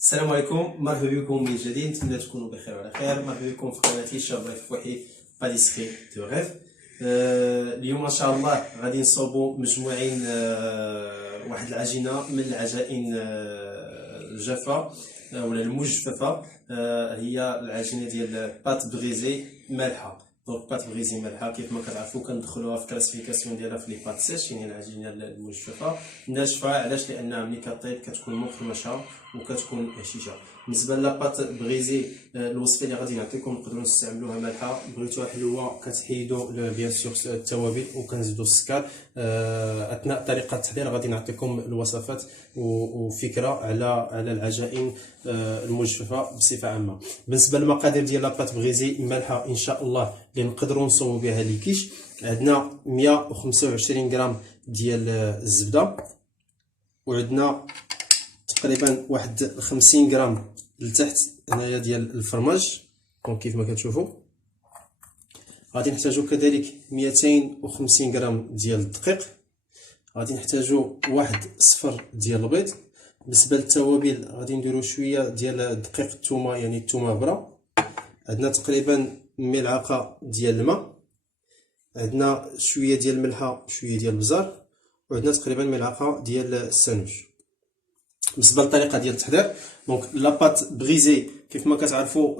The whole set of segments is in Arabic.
السلام عليكم، مرحبا بكم من جديد. نتمنى تكونوا بخير وعلى خير. مرحبا بكم في قناتي شاب ريف فوحي باديسري دو ريف. اليوم ان شاء الله غادي نصوبوا مجموعين واحد العجينه من العجائن الجافه ولا المجففه. هي العجينه ديال بات بريزي مالحه. دونك بات بريزي مالحه كيف ما كتعرفوا كندخلوها في كلاسيفيكاسيون ديالها في لي بات سيش، يعني العجينه المجففه ناشفه. علاش؟ لانها ملي كطيب كتكون مقرمشه وكتكون هشيشه. بالنسبه لاباط بريزي الوصفه اللي غادي نعطيكم نقدروا نستعملوها مالحه، بغيتوها حلوه كتحيدوا بيان سور التوابل وكنزيدوا السكر. اثناء طريقه التحضير غادي نعطيكم الوصفات وفكره على العجائن المجففه بصفه عامه. بالنسبه للمقادير ديال لاباط بريزي مالحه ان شاء الله اللي نقدروا نصوبوا بها لي كيش، عندنا 125 غرام ديال الزبده، وعندنا تقريبا واحد 50 غرام لتحت هنايا ديال الفرماج دونك كيف ما كتشوفوا. غادي نحتاجو كذلك 250 غرام ديال الدقيق، غادي نحتاجو واحد صفر ديال البيض. بالنسبه للتوابل غادي نديرو شويه ديال دقيق الثومه، يعني الثومه برا. عندنا تقريبا ملعقه ديال الماء، عندنا شويه ديال الملحه، شويه ديال البزار، وعندنا تقريبا ملعقه ديال السانوج. بالنسبه للطريقه ديال التحضير، دونك لاباط بريزي كيف ما كتعرفوا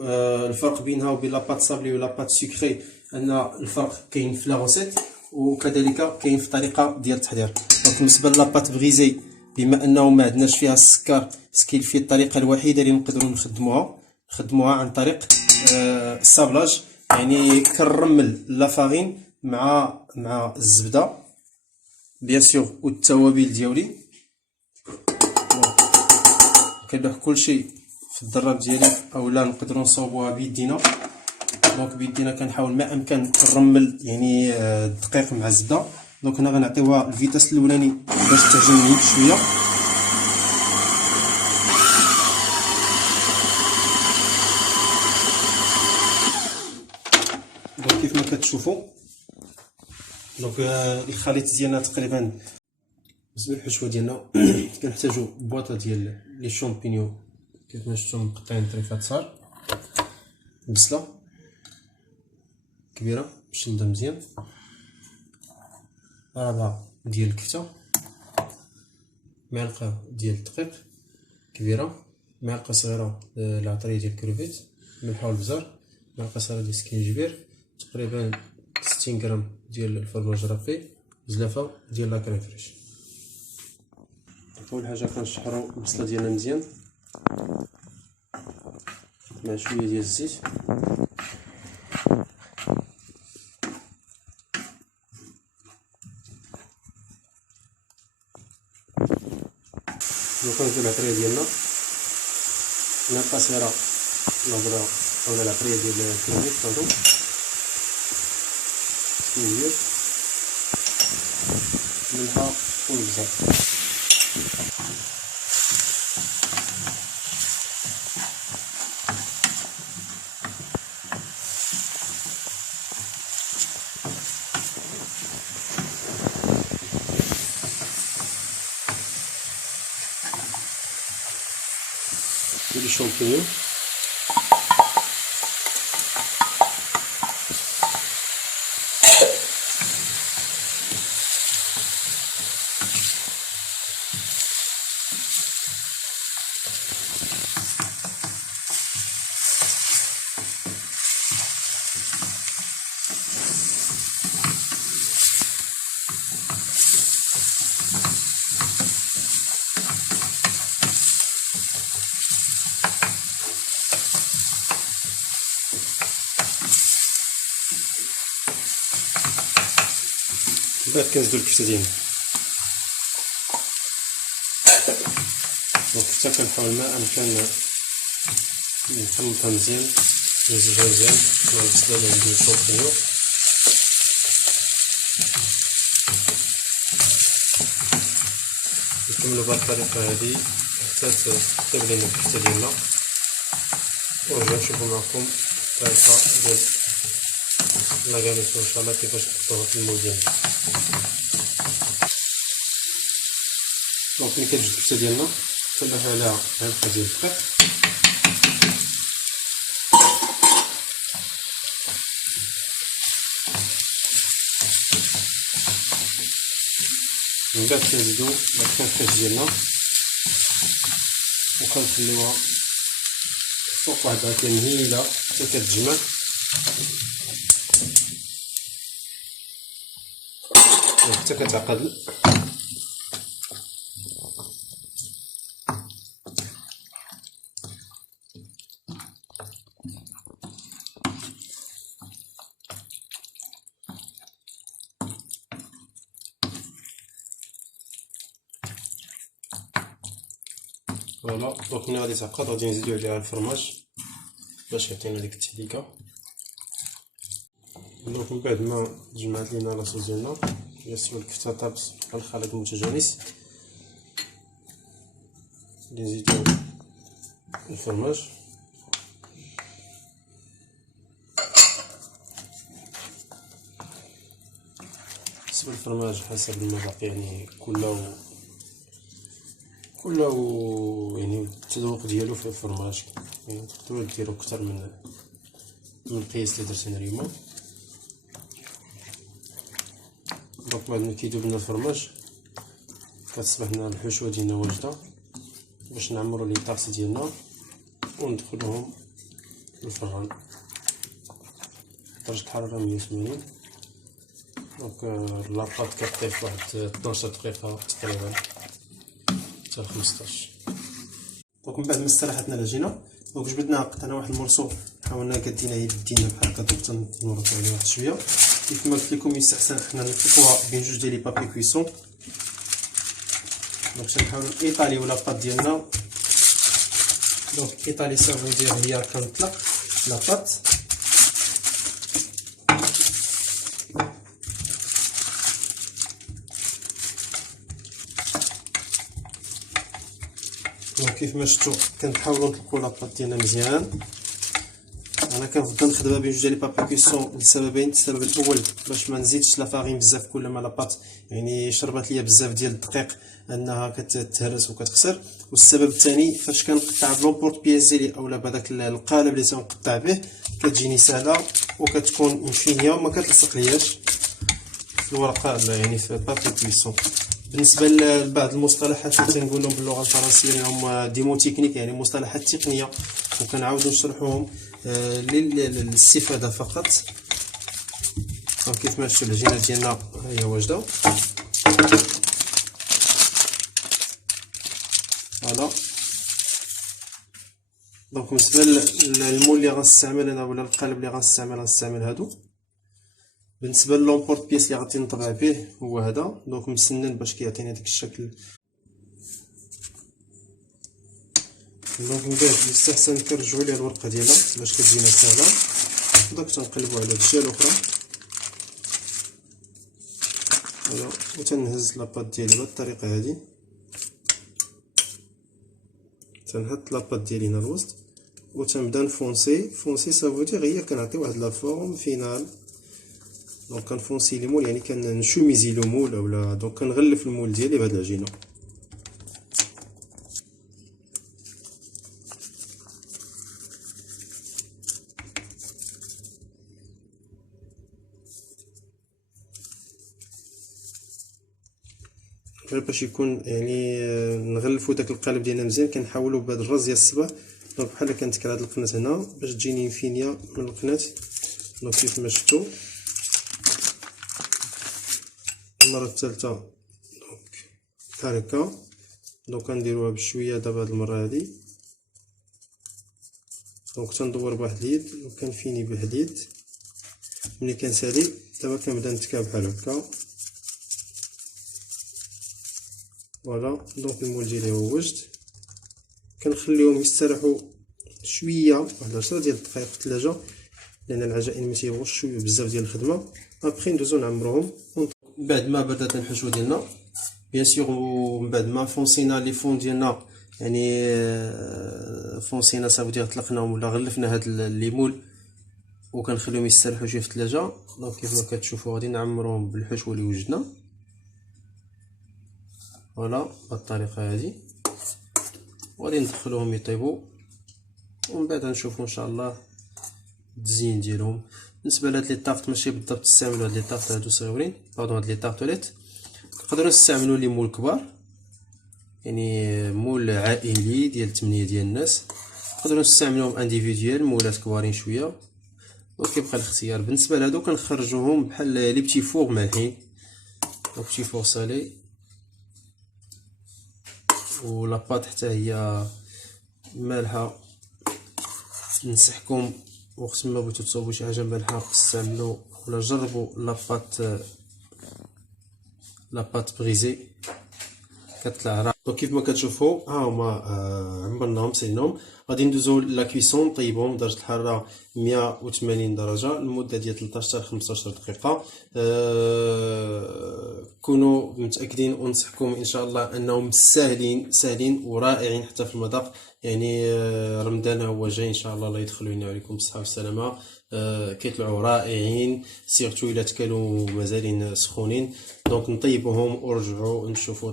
الفرق بينها وبين لاباط صابلي ولاباط سكري ان الفرق كاين في لا روسيت وكذلك كاين في الطريقه ديال التحضير. دونك بالنسبه لاباط بريزي بما انه ما عندناش فيها السكر، سكيلفي الطريقه الوحيده اللي نقدروا نخدموها عن طريق الصابلاج، يعني كنرمل لا فارين مع الزبده بيان سور والتوابل ديالي. كنلوح كلشي في الدراب ديالي اولا نقدروا نصوبوها بيدينا. دونك بيدينا كنحاول ما امكن نرمل يعني الدقيق مع الزبده. دونك هنا غنعطيوها الفيتاس الاولاني باش تعجن شويه. دونك كيف ما كتشوفوا دونك الخليط ديالنا تقريبا. بالنسبه للحشوه ديالنا كنحتاجو بواطه ديال لي شامبينيون كيف ما شفتوا مقطعين طريفات صغار، بصله كبيره مشلده مزيان، ربعه ديال الكفته، معلقه ديال الدقيق كبيره، معلقه صغيره العطريه ديال الكروفيت، ملحه والبزار، معلقه صغيره ديال السكينجبير، تقريبا 60 غرام ديال الفرماج رافي، زلافه ديال لا كريم فريش. اول حاجه كنشحروا البصله ديالنا مزيان مع شويه ديال الزيت. كنزيدو العطريه ديالنا، معلقه صغيره الخضره اولا العطريه ديال الكريميت باردون، سكينجبير، ملحه والبزار. لي شامبينيون بعد كنزيدو الكفته ديالنا. دونك الكفته كنحاول ما امكن نحمضها مزيان ونزيدها مزيان مع البصله اللي عندي الشامبينيون. نكملو بهاد الطريقه هادي حتى تطيب لينا الكفته ديالنا، ونرجعو نشوفو معكم الطريقه ديال لاكانيسو ان شاء الله كيفاش نحطوها في المول ديالنا. دونك ملي كتجي الكفته ديالنا كلها على معلقه ديال الدقيق. من بعد كنزيدو الكونفيت ديالنا وكنخليوها فوق واحد هكا مهيله حتى كتجمع. حتى كتعقد. فوالا دونك ملي غادي تعقد غادي نزيدو عليها الفرماج باش يعطينا ديك التحليكه. دونك من بعد ما تجمعت لينا لاصوص ديالنا ياسيو الكفته طابت بحال الخليط متجانس، غادي نزيدو الفرماج. بالنسبه للفرماج حسب المذاق يعني كل يعني التذوق ديالو في الفرماج، يعني تقدروا ديروا اكثر من القياس اللي درت انا اليوم. دونك بعد ما كيذوب لنا الفرماج كتصبح لنا الحشوه ديالنا واجده باش نعمروا لي طاس ديالنا وندخلوهم للفران درجه الحراره 180. دونك لاباط كطيب واحد 12 دقيقه تقريبا حتى 15. دونك من بعد ما استراحتنا العجينه دونك جبدنا قطعنا واحد المرصو حاولنا كدينا هي بدينا بحال هكا دونك تنورطو عليه واحد شويه. كيف ما قلت لكم يستحسن حنا نطلقوها بين جوج ديال لي بابي كويسون. دونك تنحاولوا ايطاليو لاباط ديالنا. دونك ايطالي سافو ديال هي كنطلق لاباط. دونك كيف ما شفتوا كنحاولوا نطلقوا لاباط ديالنا مزيان. انا كنفضل نخدمها بين جوج ديال لي بابي كويسون لسببين. السبب الاول باش ما نزيدش لا فارين بزاف كل ما لاباط يعني شربت ليا بزاف ديال الدقيق انها كتهرس وكتخسر. والسبب الثاني فاش كنقطع بلومبورط بياس ديالي اولا بهذاك القالب اللي تنقطع به كتجيني سهله وكتكون مفينيه وما كتلصق لياش في الورقه يعني في بابي كويسون. بالنسبه لبعض المصطلحات اللي تنقولهم باللغه الفرنسيه هم دي مو تكنيك يعني مصطلحات تقنيه وكنعاودو نشرحوهم للاستفاده فقط. دونك كيف ما شفتوا العجينه ديالنا هي واجده. فوالا دونك بالنسبه للمول اللي غنستعمل انا ولا القالب اللي غنستعمل هادو. بالنسبه للومبورط بياس اللي غادي نطبع به هو هذا. دونك مسنن باش كيعطينا داك الشكل. دونك من بعد يستحسن كنرجعوا ليه الورقه ديالها باش كتجينا سهله. دونك تنقلبوا على الجهه الاخرى. فوالا وتنهز لاباط ديالي بهاد الطريقه هادي. تنحط لاباط ديالي هنا الوسط وتنبدا نفونسي سافو دير هي كنعطي واحد لا فورم فينال. دونك كنفونسي لي مول يعني كنشوميزي لو مول اولا دونك كنغلف المول ديالي بهاد العجينه. غير باش يكون يعني نغلفو داك القالب ديالنا مزيان كنحاولو بهاد الرز ديال الصباع. دونك بحال كنتكر هاد القنات هنا باش تجيني فينيه من القنات. دونك كيف ما شفتوا المره الثالثه دونك بحال هكا. دونك كنديروها بشويه دابا هاد المره هادي. دونك تندور بواحد اليد وكنفيني بواحد اليد. ملي كنسالي دابا كنبدا نتكا بحال هكا. فوالا دونك المول ديالي هو وجد. كنخليهم يستراحوا شويه واحد 10 ديال الدقائق في الثلاجه لان العجائن ما تيبغوش شويه بزاف ديال الخدمه. ابخي ندوزو نعمروهم بعد ما بدات الحشوه ديالنا بيان سور. ومن بعد ما فونسينا لي فون ديالنا يعني فونسينا صافي ديال طلقناهم ولا غلفنا هاد لي مول وكنخليهم يستريحوا شويه في الثلاجه. دونك كيف ما كتشوفوا غادي نعمروهم بالحشوه اللي وجدنا. فوالا بهاد الطريقه هادي. وغادي ندخلوهم يطيبوا، ومن بعد غنشوفوا ان شاء الله التزيين ديالهم. بالنسبه لهاد لي طارت ماشي بالضبط تستعملوا هاد لي طارت هادو صغيورين، هاد لي طارتوليت تقدروا تستعملوا لي مول كبار، يعني مول عائلي ديال 8 ديال الناس، تقدروا تستعملوهم انديفيديوال مولات كبارين شويه، وكيبقى الاختيار. بالنسبه لهادو كنخرجوهم بحال لي بتي فور مالحين، دونك بتي فور صالي، و لاباط حتى هي مالحه. ننصحكم وقت ما بغيتو تصوبوا شي حاجه مالحه استعملوا ولا جربوا لاباط بغيزي كتطلع راه. دونك كيف ما كتشوفوا ها هما عمرناهم سينهم. غادي ندوزو لا كويسون، طيبهم درجه الحراره 180 درجه لمده ديال 13 حتى 15 دقيقه. كونوا متاكدين وننصحكم ان شاء الله انهم ساهلين ورائعين حتى في المذاق. يعني رمضان هو جاي ان شاء الله يدخلوا لنا عليكم بالصحه والسلامه. كيطلعوا رائعين سيرتو الا تكالوا مازالين سخونين. دونك نطيبوهم ورجعوا نشوفوا.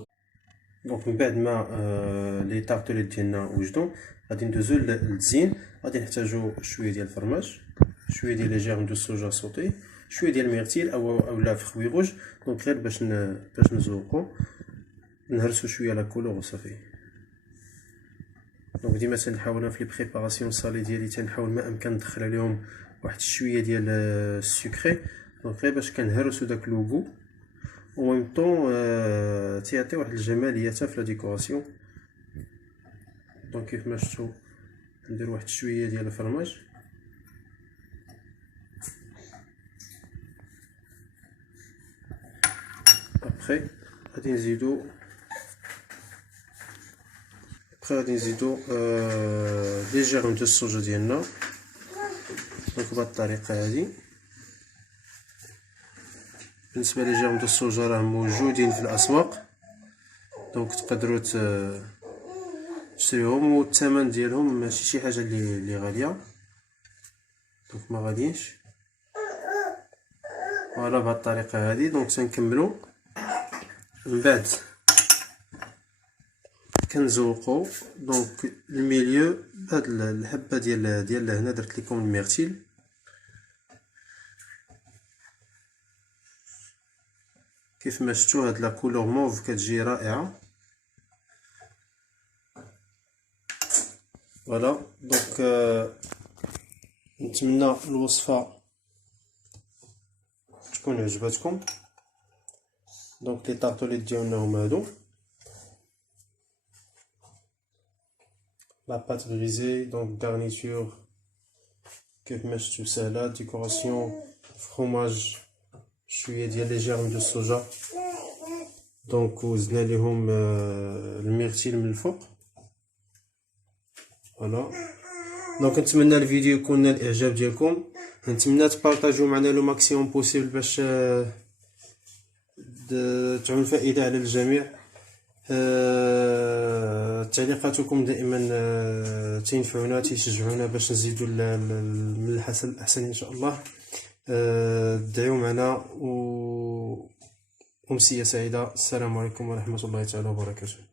دونك من بعد ما لي طارتوليت ديالنا وجدوا غادي ندوزو للتزيين. غادي نحتاجو شويه ديال الفرماج، شويه ديال لي جيرم دو سوجا سوطي، شويه ديال الميرتيل اولا فخوي روج. دونك غير باش نزوقو نهرسو شويه لا كولور وصافي. دونك ديما تنحاول في لي بريباراسيون صالي ديالي تنحاول ما امكن ندخل عليهم واحد شويه ديال السكري، دونك غير باش كنهرسو داك لوغو و ميم طون تيعطي واحد الجماليه حتى في لا ديكوراسيون. دونك كيف ما شفتوا ندير واحد شويه ديال الفرماج، ابخي غادي نزيدو لي جيرم دو الصوجا ديالنا. دونك بهاد الطريقه هادي. بالنسبه لي جيرم دو الصوجا راه موجودين في الاسواق، دونك تقدروا تشريوهم، والثمن ديالهم ماشي شي حاجه اللي غاليه، دونك ما غاديينش. فوالا بهاد الطريقه هادي. دونك تنكملوا من بعد كنزوقو. دونك الميليو هاد الحبه ديال هنا درت لكم الميرتيل، كيف ما شفتوا هاد لا كولور موف كتجي رائعه. فوالا دونك نتمنى الوصفه تكون عجبتكم. دونك لي طارتوليت ديالنا هما هادو، لا بات غريزي. دونك غارنيتور كيف ما شفتوا سهله، ديكوراسيون فروماج، شويه ديال لي جيرم دو الصوجا. دونك وزدنا ليهم الميرتيل من الفوق. فوالا دونك نتمنى الفيديو يكون نال الاعجاب ديالكم، نتمنى تبارطاجيو معنا لو ماكسيموم بوسيبل باش تعود فائده على الجميع. تعليقاتكم دائما تنفعونا تشجعونا باش نزيدوا من الحسن الاحسن ان شاء الله. دعيو معنا وامسيه سعيده. السلام عليكم ورحمه الله تعالى وبركاته.